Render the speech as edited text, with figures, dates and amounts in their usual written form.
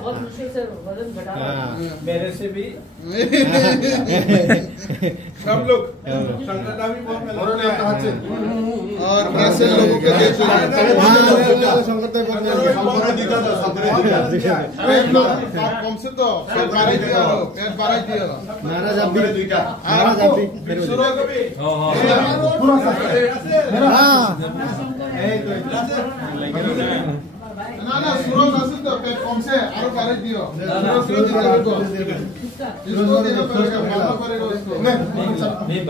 बहुत मुश्किल से वजन घटा मेरे से भी सब लोग संकटा भी बहुत और कैसे लोगों के कम से तो ना सूरज आसिल तो पेट कम से आरो बारे दियो सूरज इसको देना पड़ेगा उसको नहीं